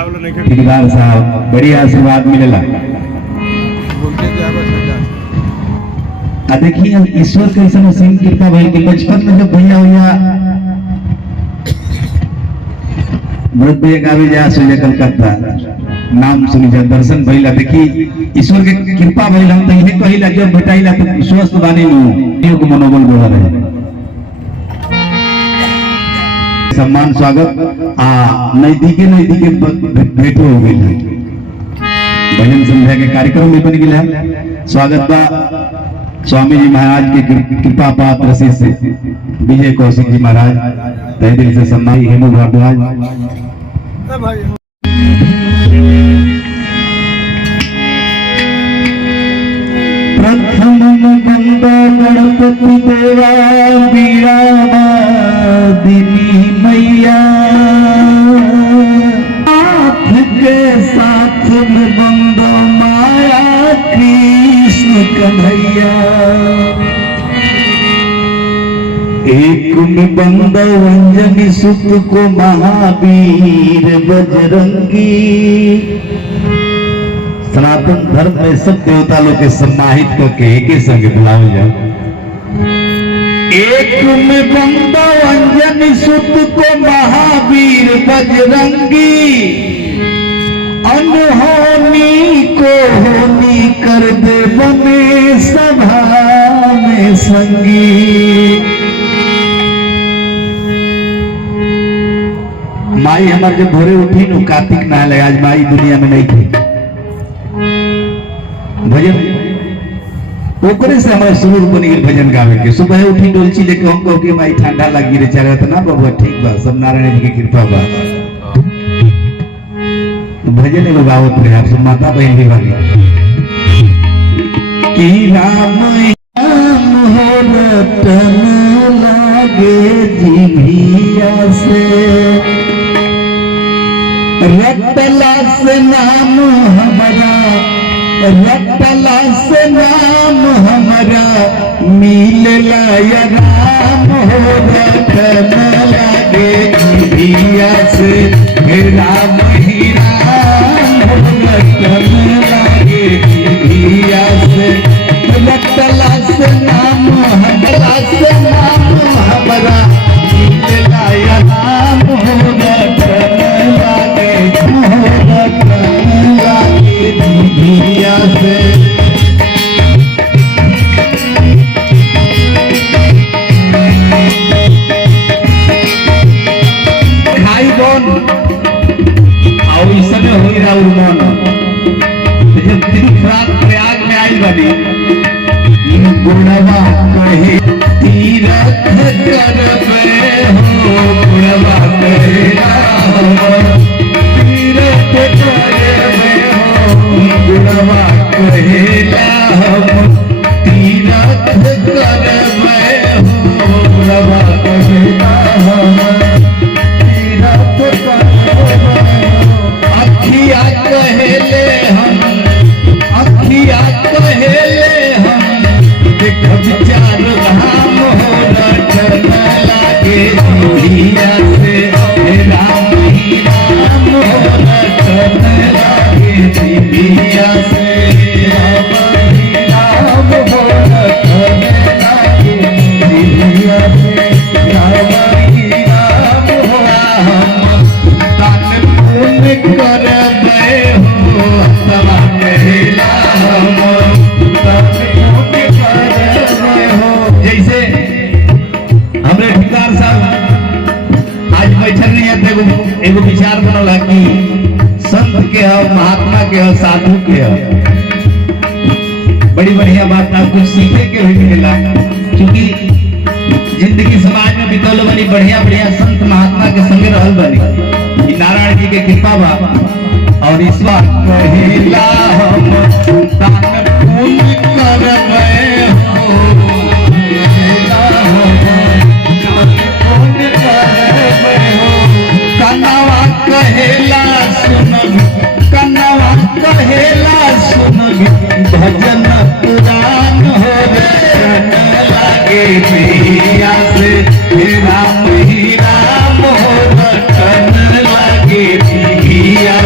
ठेकेदार साहब बड़ी आशीर्वाद मिलेला। देखिए ईश्वर के ऐसा सिंह कृपा भइल कि बचपन में जब भैया भैया बहुत भैया गावे जा सुने कलकत्ता नाम सुनी जा दर्शन भइला। देखी ईश्वर के कृपा भइल हम तो ये कहिला जब भेटाइला तो स्वस्थ बानी नु को मनोबल बढ़ा रहे। सम्मान स्वागत नजदीके भेंटो हो गई भजन संध्या के कार्यक्रम में बन गया। स्वागत बा स्वामी जी महाराज के कृपा पात्र शिष्य विजय कौशिक जी महाराज तहे दिल से सम्मान हेमू भारद्वाज। प्रथम गंगा गणपति देवा बीड़ा दिनी मैया हाथ के साथ में बंदो माया कृष्ण कन्हैया एक में बंदो अंजनी सुत को महावीर बजरंगी। सनातन धर्म में सब देवता लोग के सम्मानित करके एक ही संग बुलाओ जाओ। एक में बंदो अंजनी सुत को महावीर बजरंगी अनहोनी को होनी कर दे बने सभा में संगी। माई हमारे जब भोरे उठी नु कार्तिक नहा आज माई दुनिया में नहीं थी। भजन ओकरे से हमारे शुरू बनी गई भजन गावे के। सुबह उठी डोलची लेके हम कहो कि माई ठंडा लगी रे चले तो ना बाबू ठीक बा सब नारायण जी की कृपा बा। तो भजन एगो गावत रहे आप सब माता बहन भी बानी कि राम हो रतन लागे जिभिया से रटला से नाम हमारा रटला से नाम हमारा मिलला या राम हो रटन लागे जिभिया से राम ही राम हो रटन लागे जिभिया से रटला से नाम हमारा मिलला या राम हो रटन लागे जिभिया से। खाई कौन और इस समय हो रहा उर्मन जब प्रयाग में आई बनी गुणवा कहे तीरथ करबे हो गुणवा कहे तीरथ करबे हो गुणवा कहेला हम तीरथ करबे हो गुणवा कहेला हम तीरथ करबे अखिया कहेले हम अखिया कहेले हम देख विचार धाम हो रटन लागे जिभिया से राम ही राम हो रटन लागे जिभिया से राम ही राम हो रटन लागे जिभिया से राम ही राम हो हम दान पुण्य करबे हो सवा कहेला हम दान पुण्य करबे हो। जैसे हमरे ठेकेदार साहब आज बैठल नहीं है एगो विचार बनला कि संत के हो महात्मा के हो साधु के हो बड़ी बढ़िया बात ना कुछ सीखे के भी मिलेला क्योंकि जिंदगी समाज में बितौल बनी बढ़िया बढ़िया संत महात्मा के संग रहल बनी नारायण जी के कृपा बा और ईश्वर कहेला हम दान पुण्य करबे हो कनवा कहेला सुन भजन पुराण हो रटन लागे जिभिया से राम ही राम हो रटन लागे जिभिया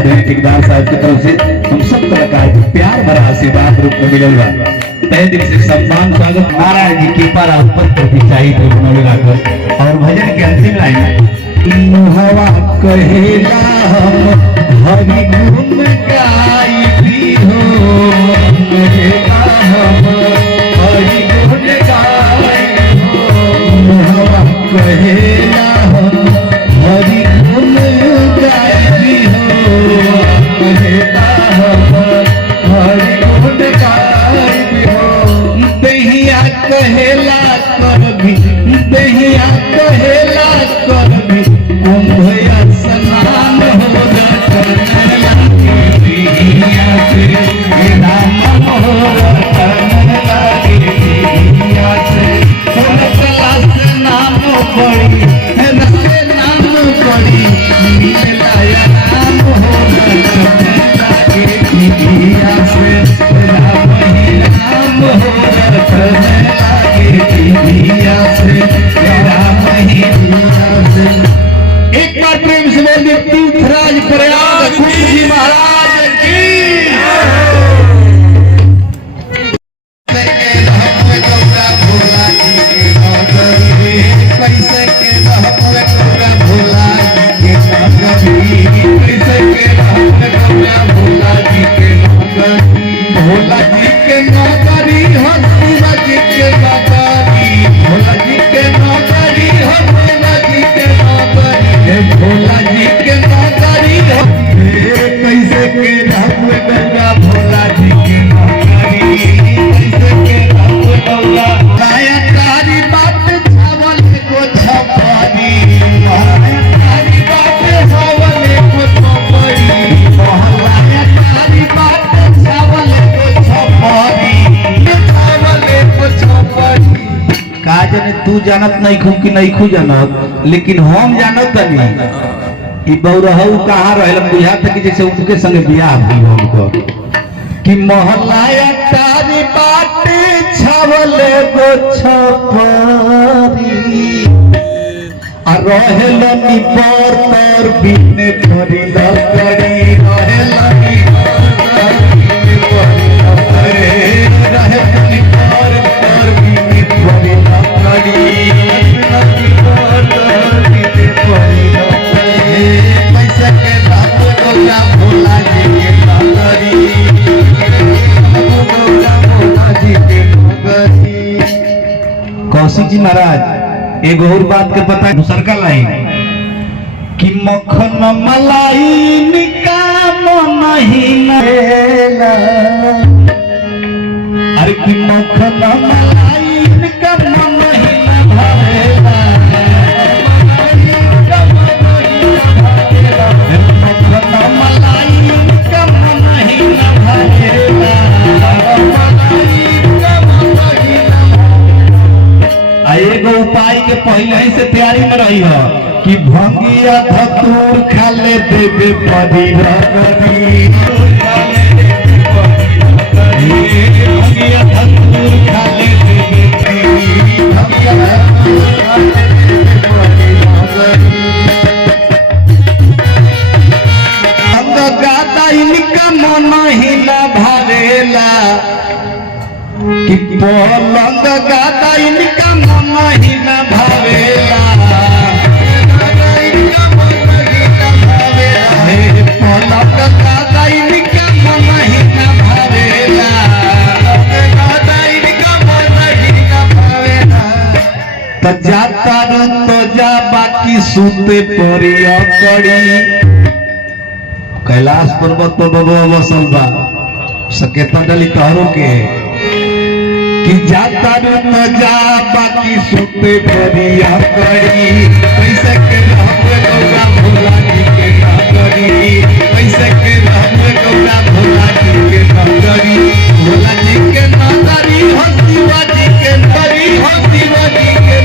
माधवी ठेकेदार साहब की तरफ से हम सब कलाकार को प्यार भरा आशीर्वाद रूप में मिलल बा। तहे दिल से सम्मान स्वागत महाराज जी की पर ऊपर प्रतिशाही को बनौले रखो। और भजन के अंतिम लाइन हवा कहेला हम हरि गुण गाई भी हो कहेला हम हरि गुण गाई हो हवा कहेला हम हरि गुण गाई भी हो कहेला हम हरि गुण गाई भी हो दहिया कहेला करबी दहिया कहेला करबी कुंभया स्नान हो रतन लागे दहिया से राम हो रतन लागे दहिया से कला से नाम पड़ी रसे नाम पड़ी मिलाया नाम हो रतन लागे दहिया से राम ही नाम हो रतन लागे दहिया से राम ही दहिया से। एक बार प्रेम से बोलिए तीर्थराज प्रयाग कुंभ जी महाराज की। भोला जी के नौकरी हो शिवा जी के नौकरी भोला जी के नौकरी हो शिवा जी के नौकरी भोला जी के नौकरी हो कैसे के रब गंगा भोला जी के नौकरी कैसे के रब गंगा माया तारी बात छावल को छपारी माया तारी बात छावल को छपारी माया तारी बात छावल को छपारी छावल को छपारी का जाने तू जानत नहीं खू कि नहीं खू जानत लेकिन हम जानत नहीं ई बौरहू कहाँ रहल बुझा था कि जैसे उनके संग बियाह भइल उनको कि मोहल्ला तारी बाटे छावले गो छपारी आ रहल नी पर तर बिने भरी लकड़ी रहल नी कौशिक जी महाराज एगो और बात के पता दूसर का लाइन कि मक्खन मलाई निकाम नहीं नेला अरे कि मक्खन मलाई निकाम नहीं न भरेला मक्खन मलाई निकाम नहीं न भरेला एगो उपाय के पहले ही से तैयारी में रही हो कि भंगिया धतूर खा ले देवे पदी रगड़ी भंगिया धतूर खा ले देवे गाता इनका मन ही न भरेला कि पलंग गाता इनका मन ही न भावेला पलंग गाता इनका मन ही न भावेला तो जाता तो जा बाकी सूते परिया कड़ी कैलाश पर्वत पर बबुआ बसल बा सकेता डली तहरों के कि जाता न जा बाकी सुते परिया करी कैसे के रहबे गौरा भोला जी के नगरी कैसे के रहबे गौरा भोला जी के नगरी भोला जी के नगरी हो शिवा जी के नगरी हो शिवा जी के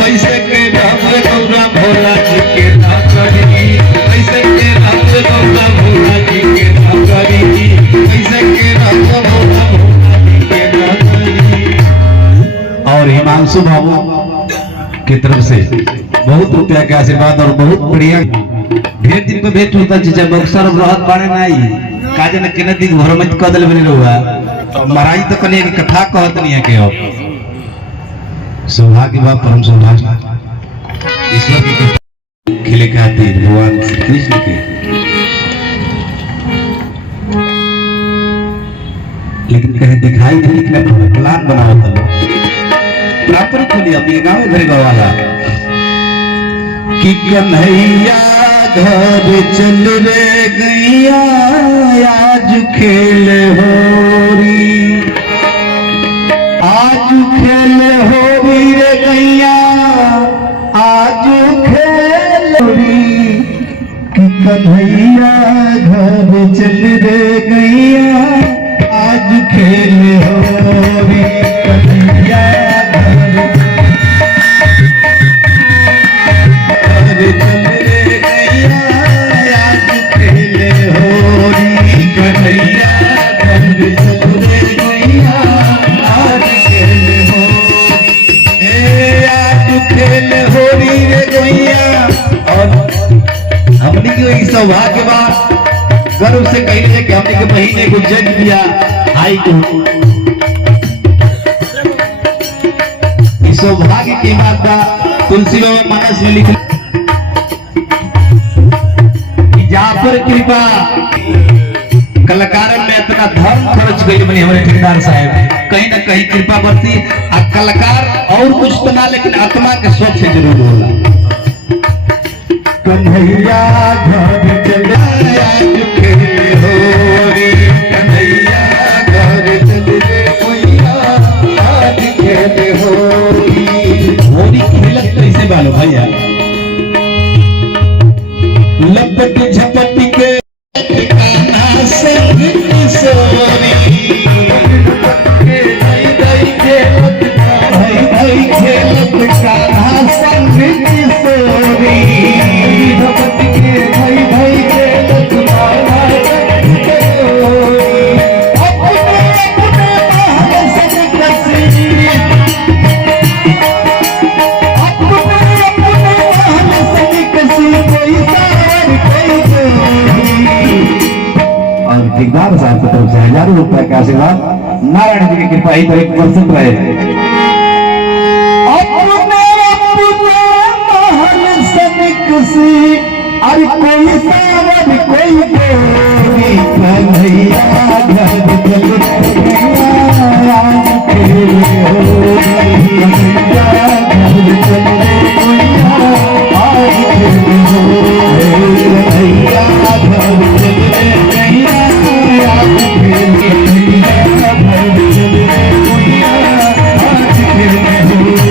कैसे के रहबे गौरा भोला जी के नगरी कैसे के रहबे गौरा भोला जी के नगरी कैसे के रहबे भोला और हिमांशु बाबू की तरफ से बहुत रुपया के आशीर्वाद और बहुत बढ़िया ढेर दिन पे भेंट होता जीजा बक्सर रहत बाड़े नहीं काजे न केने दिन घर में क देल बनी रहुआ महाराज तो कने एक कथा कहत नहीं है के हो सौभाग्य बा परम सौभाग्य ईश्वर के खिले खातिर भगवान श्री कृष्ण के लेकिन कहे दिखाई नहीं कि प्लान बनाओ तलो प्रॉपर खोली अपने गांव घर गवाला कि कन्हैया घर चल रे गैया आज खेल होरी आज खेल होरी रे गैया आज खेल होरी कि कन्हैया घर चल रे गैया आज खेल होरी कन्हैया सौभाग्य बा गर्व से कहले कि हमने के महीने को जन्म दिया आई को इस सौभाग्य की बात बा तुलसी बाबा मानस में लिखा कि जहां पर कृपा कलाकार में इतना धर्म खर्च गई बनी हमारे ठेकेदार साहब कहीं ना कहीं कृपा बरती आ कलाकार और कुछ तो ना लेकिन आत्मा के स्वच्छ जरूर होला कन्हैया घर चल आज खेल होरी कन्हैया घर चल गैया आज खेल होरी होरी खेलत कैसे बालो भैया लपट झपट के कान्हा संग किशोरी खेलत कान्हा संग किशोरी ठेकेदार साहब की तरफ से हजारों रुपए का आशीर्वाद नारायण जी की कृपा ही पर 1% रहे अरे कोई सावन कोई गोरी कन्हैया घर चल गैया आज खेल होरी कन्हैया घर चल गैया आज खेल होरी कन्हैया घर चल गैया आज खेल कन्हैया घर चल गैया आज खेल होरी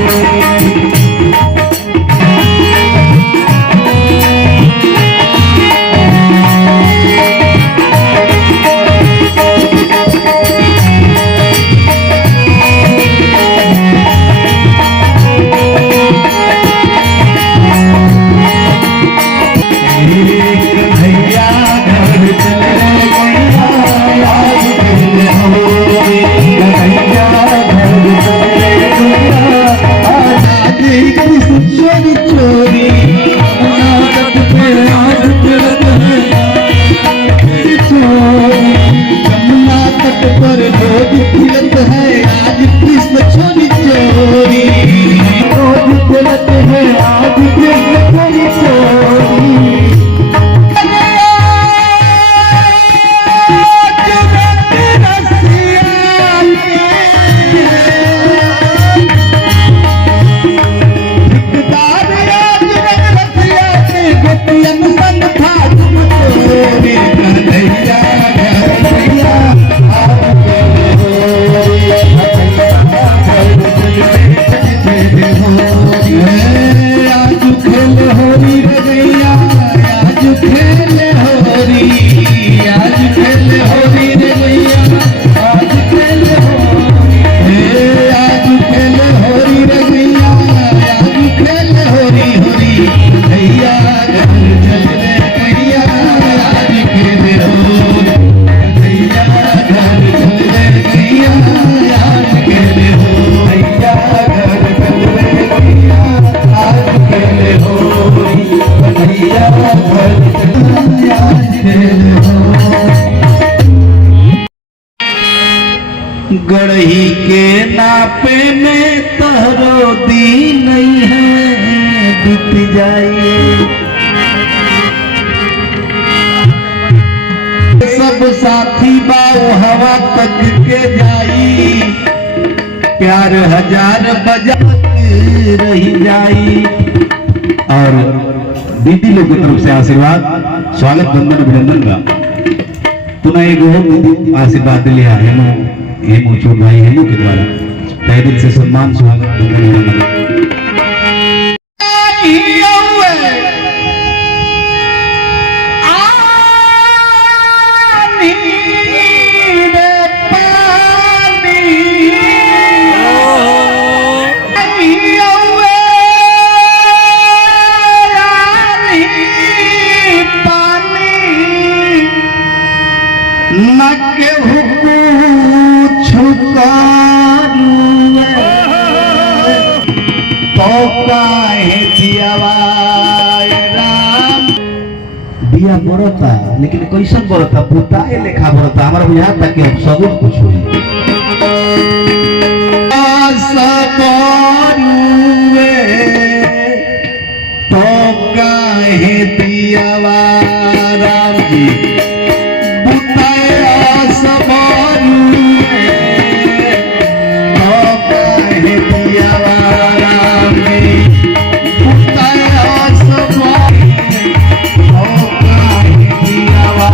बुढ़ापे में तोरो दी नहीं है बीत जाए। सब साथी बाऊ हवा तक के जाई, प्यार हजार बजा रही जाई। और दीदी लोग की तरफ से आशीर्वाद, स्वागत बंधन अभिनंदन का पुनः एक दीदी आशीर्वाद लिया हेमू छोट भाई हेमू के द्वारा तहे दिल से सम्मान स्वागत बंधन अभिनंदन। दिया बरता लेकिन कैसन बरता पुताए लेखा बरता हमारा बुझाता कि अब सब कुछ हुई तो काहे दियावा राम जी बुताया सबरुए तो काहे दियावा राम जी बुताया सबरुए तो काहे दियावा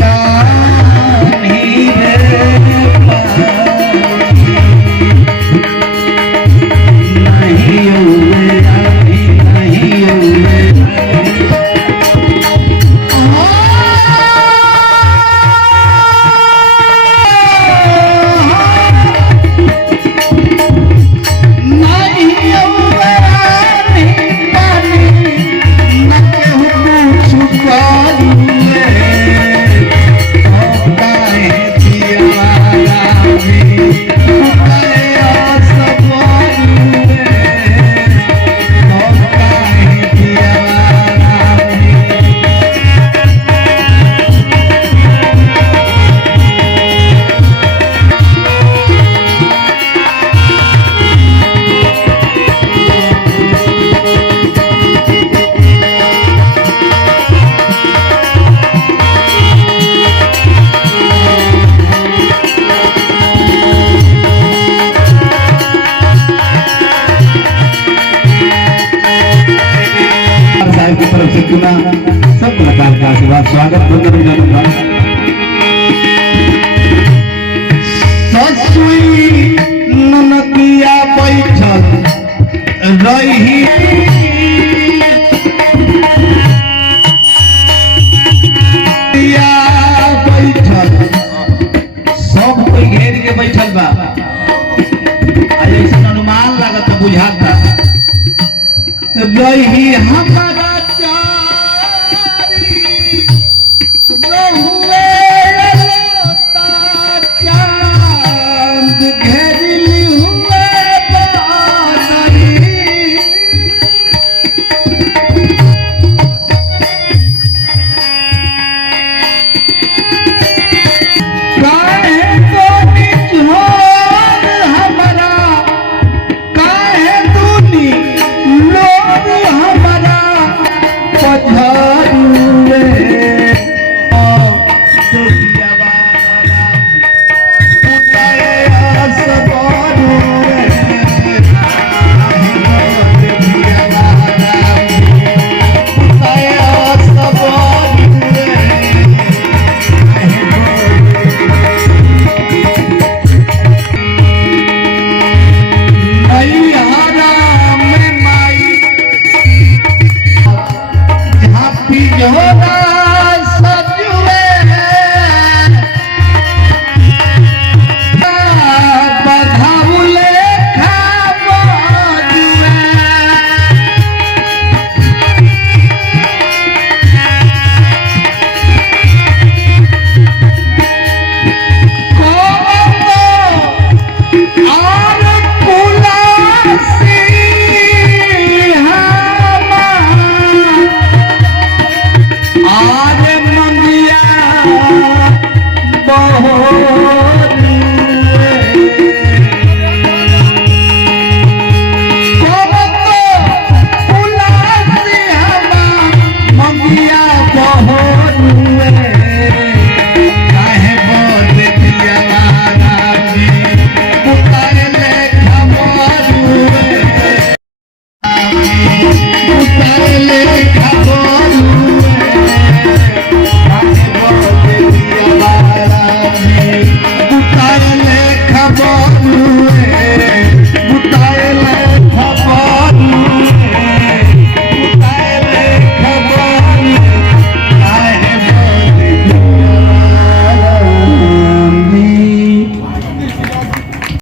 नहीं रे नहीं हुए नहीं हुए की तरफ से चुना सब प्रकार का आशीर्वाद स्वागत बंधन ससुई ननदिया बैठल रही बैठल सब कोई घेर के बैठल बा ऐसा अनुमान लगता बुझाता रही हमारा